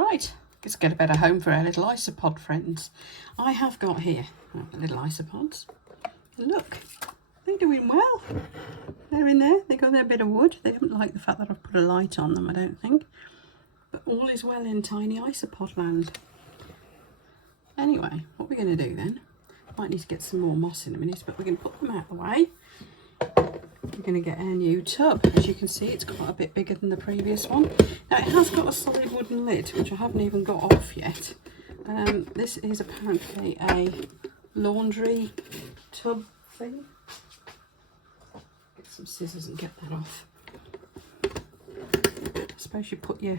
Right, let's get a better home for our little isopod friends. I have got here the little isopods. Look, they're doing well. They're in there, they got their bit of wood. They don't like the fact that I've put a light on them, I don't think. But all is well in tiny isopod land. Anyway, what we're going to do then, might need to get some more moss in a minute, but we're going to put them out of the way. We're going to get our new tub. As you can see, it's quite a bit bigger than the previous one. Now, it has got a solid wooden lid, which I haven't even got off yet. This is apparently a laundry tub thing. Get some scissors and get that off. I suppose you put your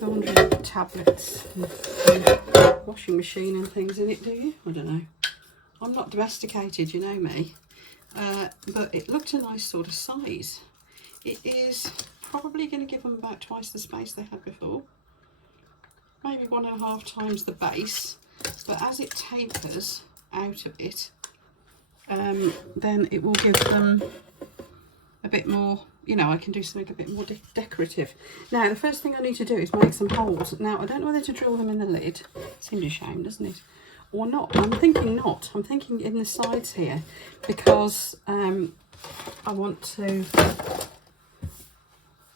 laundry tablets and washing machine and things in it, do you? I don't know. I'm not domesticated, you know me. But it looked a nice sort of size. It is probably going to give them about twice the space they had before. Maybe 1.5 times the base. But as it tapers out a bit, then it will give them a bit more, you know, I can do something a bit more decorative. Now, the first thing I need to do is make some holes. Now, I don't know whether to drill them in the lid. Seems a shame, doesn't it? Or not. I'm thinking not. I'm thinking in the sides here, because I want to,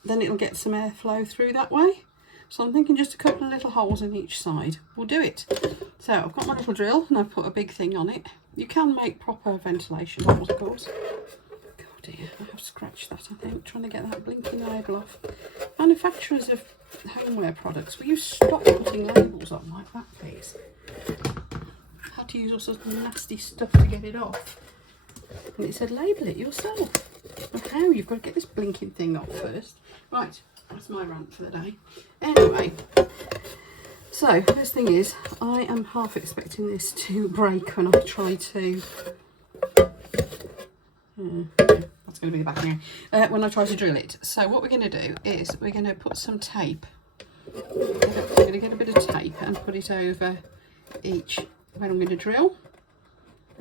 then it'll get some airflow through that way. So I'm thinking just a couple of little holes in each side will do it. So I've got my little drill and I've put a big thing on it. You can make proper ventilation holes, of course. God dear, I have scratched that, I think, trying to get that blinking label off. Manufacturers of homeware products, will you stop putting labels on like that, please? Had to use all sorts of nasty stuff to get it off. And it said label it yourself. Well, how? You've got to get this blinking thing off first. Right, that's my rant for the day. Anyway, so first thing is, I am half expecting this to break when I try to that's going to be the back here, when I try to drill it. So what we're going to do is we're going to put some tape. We're going to get a bit of tape and put it over each where I'm going to drill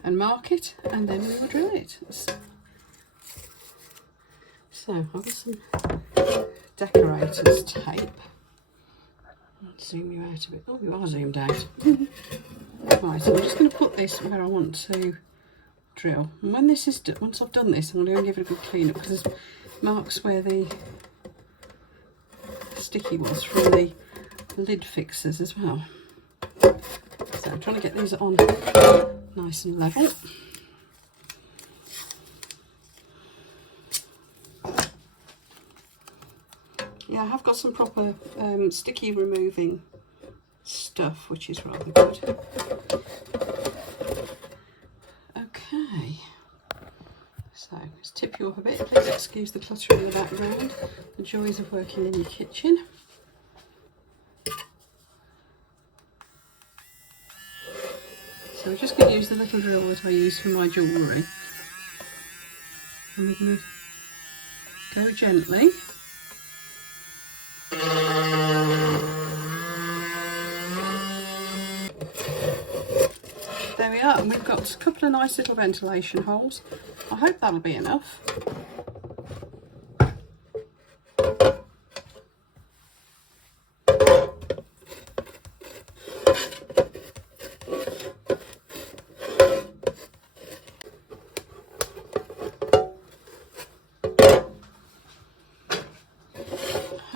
and mark it, and then we will drill it. So I've got some decorator's tape. Let's zoom you out a bit. Oh, you are zoomed out. Right, so I'm just going to put this where I want to drill. And when this is once I've done this, I'm going to give it a good clean up, because there's marks where the sticky was from the lid fixers as well. So I'm trying to get these on nice and level. Yeah, I have got some proper sticky removing stuff, which is rather good. Okay, so let's tip you up a bit. Please excuse the clutter in the background. The joys of working in your kitchen. So we're just going to use the little drill that I use for my jewellery. And we're going to go gently. There we are, and we've got a couple of nice little ventilation holes. I hope that'll be enough.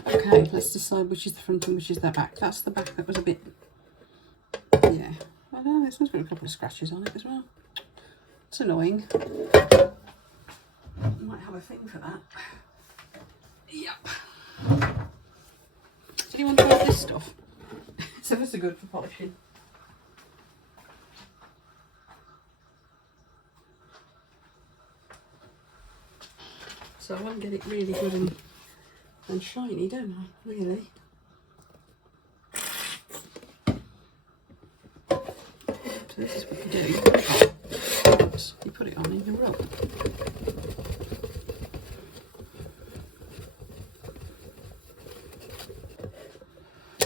Okay, let's decide which is the front and which is the back. That's the back that was a bit, yeah. I know, this one's got a couple of scratches on it as well. It's annoying. I might have a thing for that. Yep. Does anyone want this stuff? So this is good for polishing. So I want to get it really good and shiny, don't I? Really. So this is what you do. You put it on and you rub.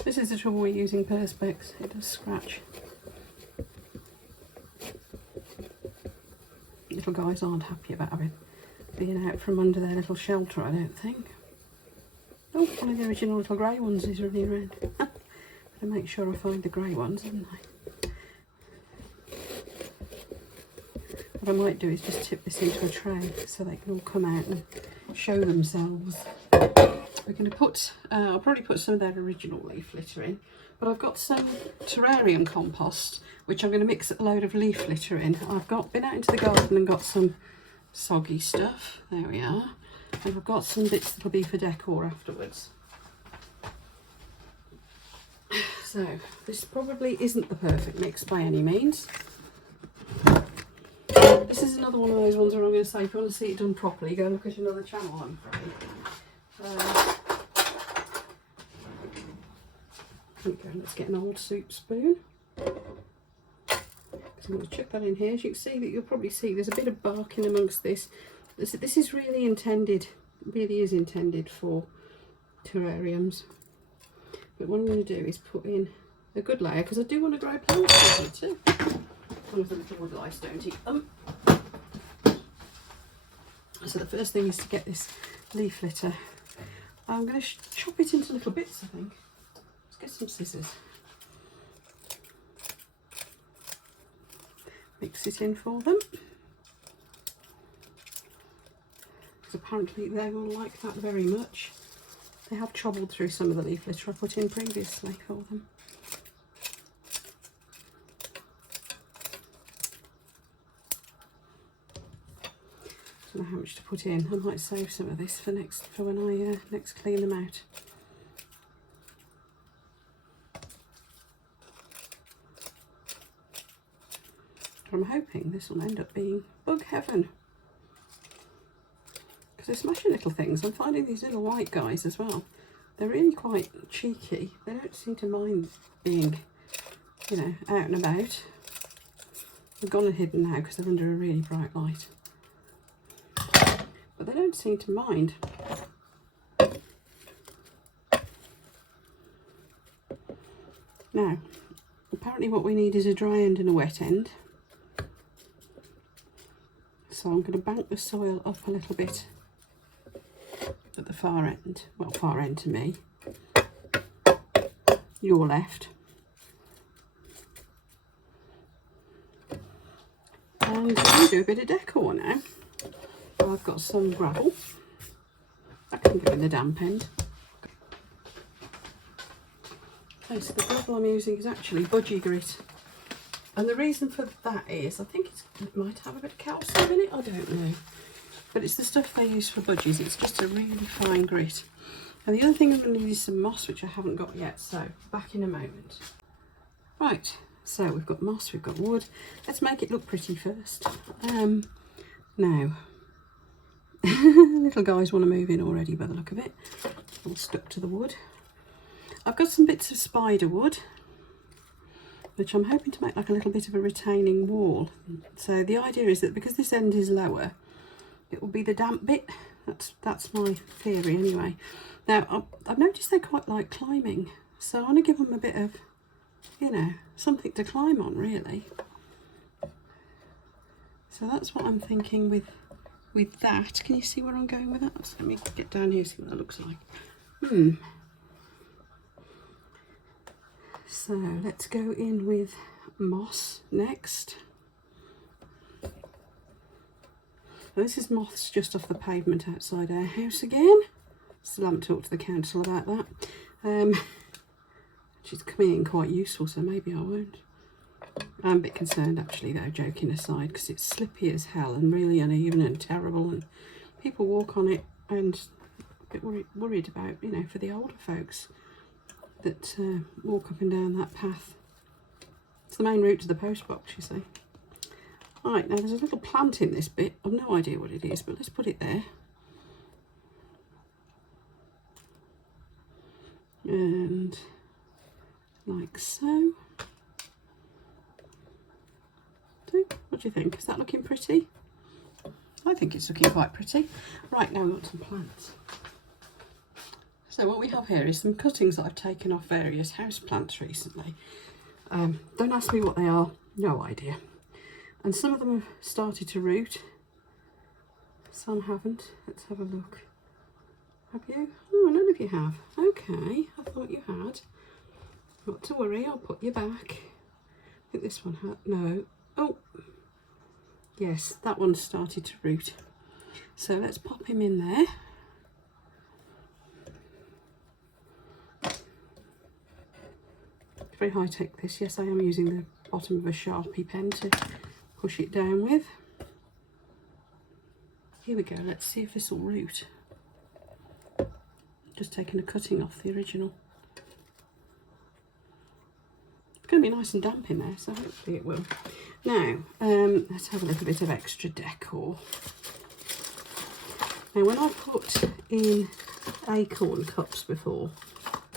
This is the trouble with using perspex. It does scratch. Little guys aren't happy about being out from under their little shelter, I don't think. Oh, one of the original little grey ones is running around. to make sure I find the grey ones, haven't I? What I might do is just tip this into a tray so they can all come out and show themselves. We're going to put, I'll probably put some of their original leaf litter in, but I've got some terrarium compost which I'm going to mix a load of leaf litter in. I've been out into the garden and got some soggy stuff, there we are, and I've got some bits that'll be for decor afterwards. So this probably isn't the perfect mix by any means. This is another one of those ones where I'm going to say, if you want to see it done properly, go look at another channel, I'm afraid. Okay, let's get an old soup spoon. So I'm going to chuck that in here. As you can see, that you'll probably see there's a bit of bark in amongst this. This is really intended, really is intended for terrariums. But what I'm going to do is put in a good layer, because I do want to grow plants with it too. As long as the little wood lice don't eat them. So the first thing is to get this leaf litter. I'm going to chop it into little bits, I think. Let's get some scissors. Mix it in for them. Because apparently they will like that very much. They have troubled through some of the leaf litter I put in previously for them. I don't know how much to put in. I might save some of this for when I next clean them out. I'm hoping this will end up being bug heaven, because they're smashing little things. I'm finding these little white guys as well, they're really quite cheeky. They don't seem to mind being, you know, out and about. They've gone and hidden now because they're under a really bright light, but they don't seem to mind. Now, apparently what we need is a dry end and a wet end. So I'm going to bank the soil up a little bit at the far end. Well, far end to me. Your left. And I'm going to do a bit of decor now. I've got some gravel. That can go in the damp end. Okay, so the gravel I'm using is actually budgie grit. And the reason for that is, I think it might have a bit of calcium in it, I don't know. But it's the stuff they use for budgies, it's just a really fine grit. And the other thing I'm going to need is some moss, which I haven't got yet, so back in a moment. Right, so we've got moss, we've got wood. Let's make it look pretty first. Now, little guys want to move in already by the look of it. All stuck to the wood. I've got some bits of spider wood, which I'm hoping to make like a little bit of a retaining wall. So the idea is that because this end is lower, it will be the damp bit. That's my theory anyway. Now, I've noticed they quite like climbing, so I want to give them a bit of, you know, something to climb on, really. So that's what I'm thinking with that. Can you see where I'm going with that? So let me get down here, see what that looks like. So let's go in with moss next. Now, this is moss just off the pavement outside our house again. Still haven't talked to the council about that. She's coming in quite useful, so maybe I won't. I'm a bit concerned actually though, joking aside, because it's slippy as hell and really uneven and terrible, and people walk on it and a bit worried about, you know, for the older folks that walk up and down that path. It's the main route to the post box, you see. Right, now there's a little plant in this bit. I've no idea what it is, but let's put it there. And like so. So, what do you think? Is that looking pretty? I think it's looking quite pretty. Right, now we've got some plants. So what we have here is some cuttings that I've taken off various house plants recently. Don't ask me what they are, no idea. And some of them have started to root, some haven't. Let's have a look. Have you? Oh, none of you have. Okay, I thought you had. Not to worry, I'll put you back. I think this one had, no. Oh, yes, that one started to root. So let's pop him in there. Very high tech this. Yes, I am using the bottom of a Sharpie pen to push it down with. Here we go, let's see if this will root. Just taking a cutting off the original. It's going to be nice and damp in there, so hopefully it will. Now, let's have a little bit of extra decor. Now, when I put in acorn cups before,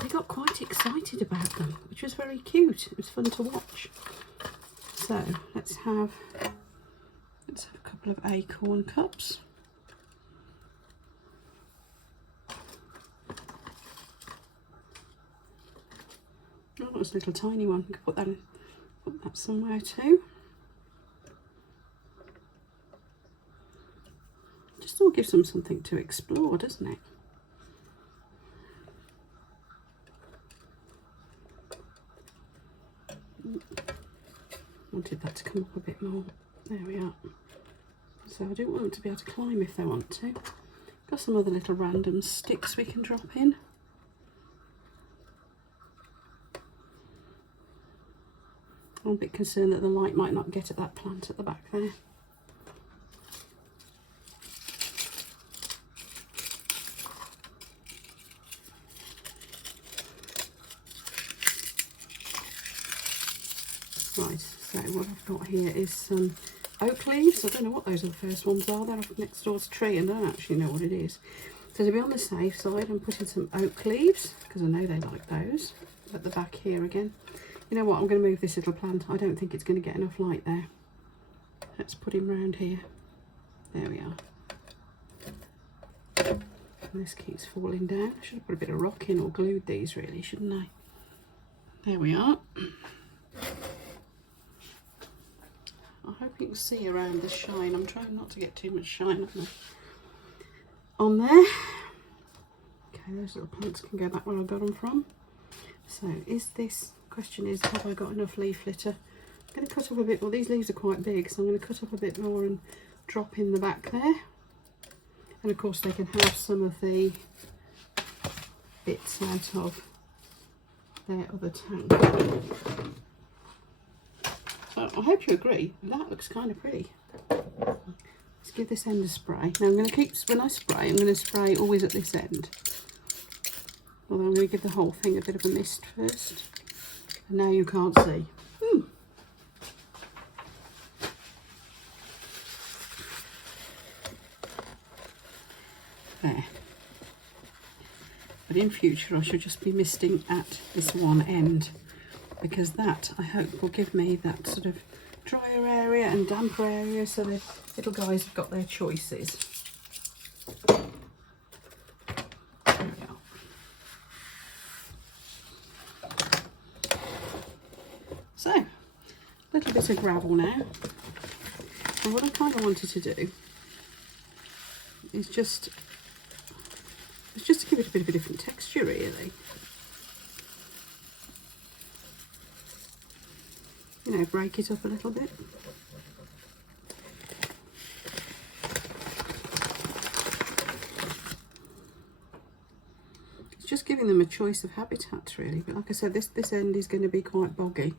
they got quite excited about them, which was very cute. It was fun to watch. So let's have a couple of acorn cups. Oh, that's a little tiny one. You could put that somewhere too. Just all gives them something to explore, doesn't it? Wanted that to come up a bit more. There we are. So I don't want them to be able to climb if they want to. Got some other little random sticks we can drop in. I'm a bit concerned that the light might not get at that plant at the back there. Right, so what I've got here is some oak leaves. I don't know what those are, the first ones are. They're off next door's tree and I don't actually know what it is. So to be on the safe side, I'm putting some oak leaves because I know they like those. At the back here again. You know what, I'm going to move this little plant. I don't think it's going to get enough light there. Let's put him round here. There we are. And this keeps falling down. I should have put a bit of rock in or glued these really, shouldn't I? There we are. I hope you can see around the shine. I'm trying not to get too much shine on there. Okay, those little plants can go back where I got them from. So question is, have I got enough leaf litter? I'm going to cut up a bit more. These leaves are quite big, so I'm going to cut up a bit more and drop in the back there. And of course they can have some of the bits out of their other tank. So I hope you agree, that looks kind of pretty. Let's give this end a spray. Now I'm going to keep, when I spray, I'm going to spray always at this end. Although I'm going to give the whole thing a bit of a mist first. And now you can't see. There. But in future I should just be misting at this one end, because that, I hope, will give me that sort of drier area and damper area, so the little guys have got their choices. So, a little bit of gravel now. And what I kind of wanted to do is just to give it a bit of a different texture, really. You know, break it up a little bit. It's just giving them a choice of habitats, really. But like I said, this end is going to be quite boggy.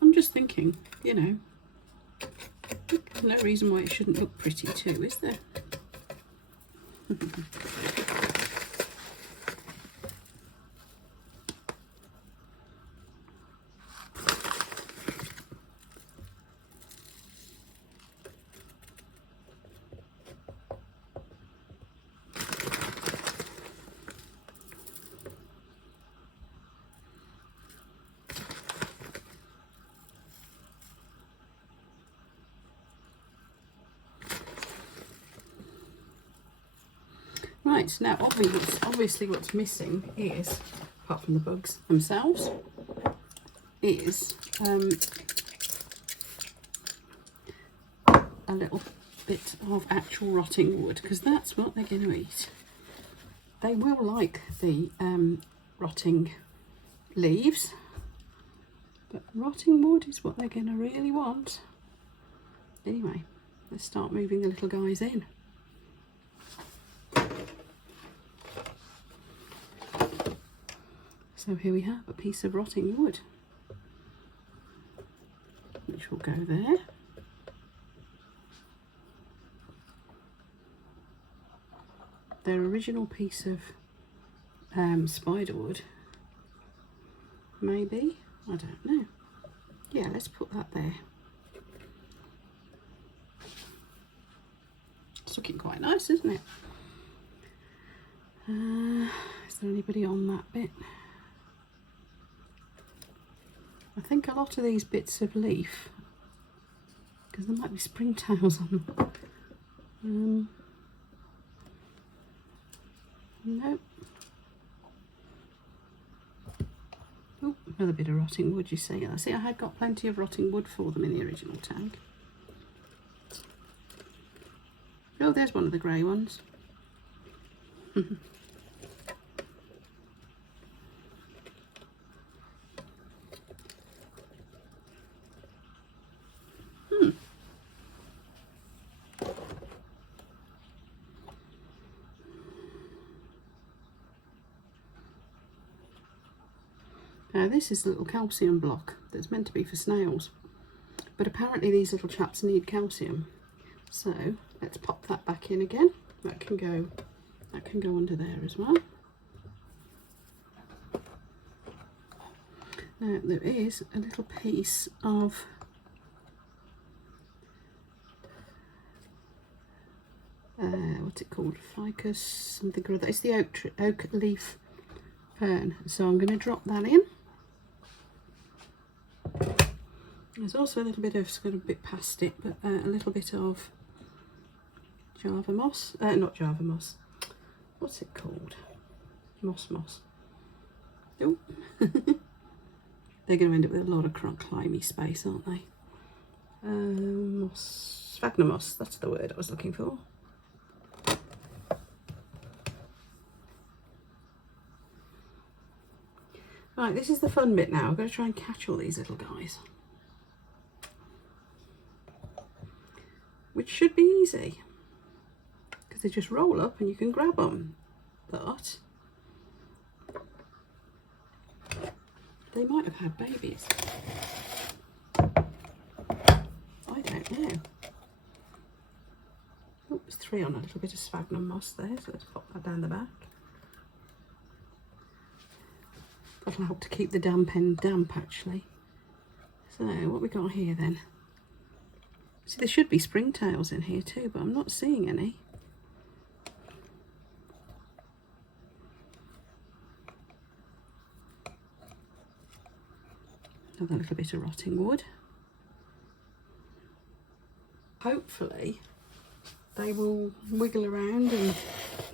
I'm just thinking, you know, there's no reason why it shouldn't look pretty too, is there? Right, now obviously what's missing is, apart from the bugs themselves, is a little bit of actual rotting wood, because that's what they're going to eat. They will like the rotting leaves, but rotting wood is what they're going to really want. Anyway, let's start moving the little guys in. So here we have a piece of rotting wood, which will go there. Their original piece of spider wood, maybe, I don't know. Yeah, let's put that there. It's looking quite nice, isn't it? Is there anybody on that bit? I think a lot of these bits of leaf, because there might be springtails on them. Nope. Oh, another bit of rotting wood, you see. I see I had got plenty of rotting wood for them in the original tank. Oh, there's one of the grey ones. Now this is a little calcium block that's meant to be for snails, but apparently these little chaps need calcium. So let's pop that back in again. That can go under there as well. Now there is a little piece of what's it called? Ficus something or other. It's the oak leaf fern. So I'm going to drop that in. There's also a little bit of, it's got a bit past it, but a little bit of Java moss, not Java moss, what's it called? Moss. Oh. They're going to end up with a lot of climby space, aren't they? Sphagnum moss, that's the word I was looking for. Right, this is the fun bit now. I'm going to try and catch all these little guys, which should be easy because they just roll up and you can grab them, but they might have had babies. I don't know. Oh, there's 3 on a little bit of sphagnum moss there, so let's pop that down the back. That'll help to keep the damp end damp, actually. So what we got here then? See, there should be springtails in here too, but I'm not seeing any. Another little bit of rotting wood. Hopefully they will wiggle around and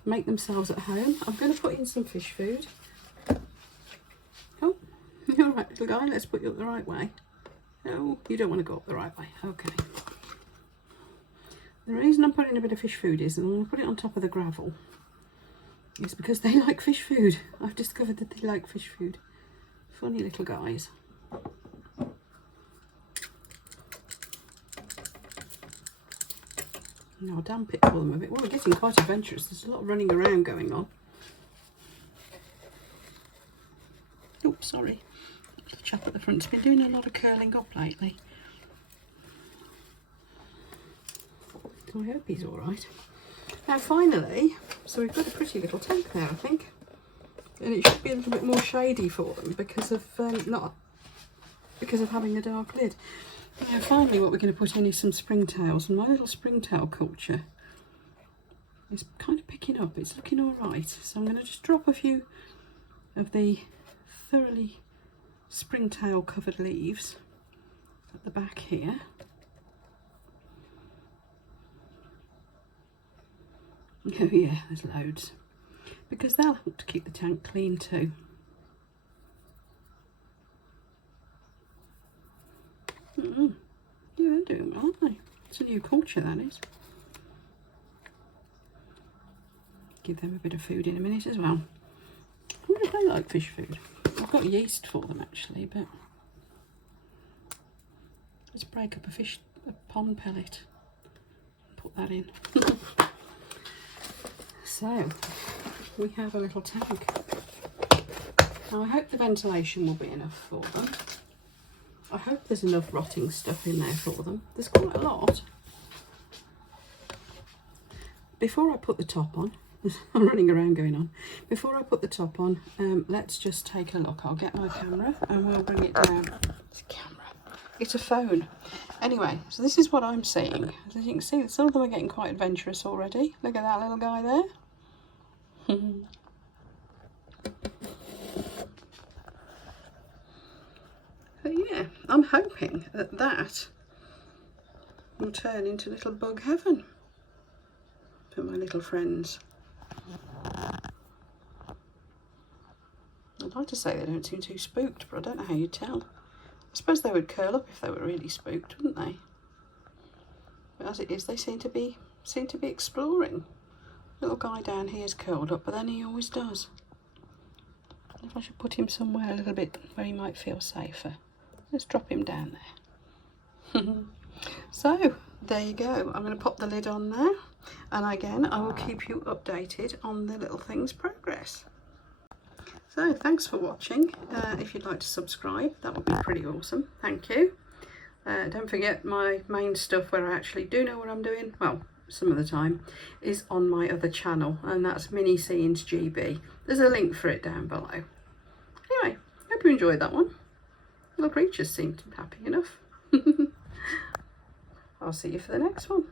make themselves at home. I'm going to put in some fish food. Oh, you're all right, little guy. Let's put you up the right way. No, you don't want to go up the right way. Okay. The reason I'm putting a bit of fish food is, and I'm going to put it on top of the gravel, is because they like fish food. I've discovered that they like fish food. Funny little guys. Now I'll damp it for them a bit. Well, we're getting quite adventurous. There's a lot of running around going on. Oh, sorry. The chap at the front's been doing a lot of curling up lately. So I hope he's all right. Now finally, so we've got a pretty little tank there, I think. And it should be a little bit more shady for them because of having a dark lid. Now finally what we're going to put in is some springtails, and my little springtail culture is kind of picking up. It's looking all right. So I'm going to just drop a few of the thoroughly springtail covered leaves at the back here. Oh yeah, there's loads, because they'll help to keep the tank clean too. Yeah, they're doing well, aren't they? It's only new culture, that is. Give them a bit of food in a minute as well. I wonder if they like fish food. I've got yeast for them actually, but let's break up a pond pellet. Put that in. So we have a little tank. Now I hope the ventilation will be enough for them. I hope there's enough rotting stuff in there for them. There's quite a lot. Before I put the top on, I'm running around going on. Before I put the top on, let's just take a look. I'll get my camera and we'll bring it down. It's a camera. It's a phone. Anyway, so this is what I'm seeing. As you can see, some of them are getting quite adventurous already. Look at that little guy there. But yeah, I'm hoping that that will turn into little bug heaven for my little friends. I'd like to say they don't seem too spooked, but I don't know how you tell. I suppose they would curl up if they were really spooked, wouldn't they? But as it is, they seem to be exploring. Little guy down here is curled up, but then he always does. I wonder if I should put him somewhere a little bit where he might feel safer. Let's drop him down there. So there you go. I'm going to pop the lid on now, and again I will keep you updated on the little thing's progress. So thanks for watching. If you'd like to subscribe, that would be pretty awesome. Thank you. Don't forget my main stuff where I actually do know what I'm doing, well, some of the time, is on my other channel, and that's Mini Scenes GB. There's a link for it down below. Anyway, hope you enjoyed that one. Little creatures seemed happy enough. I'll see you for the next one.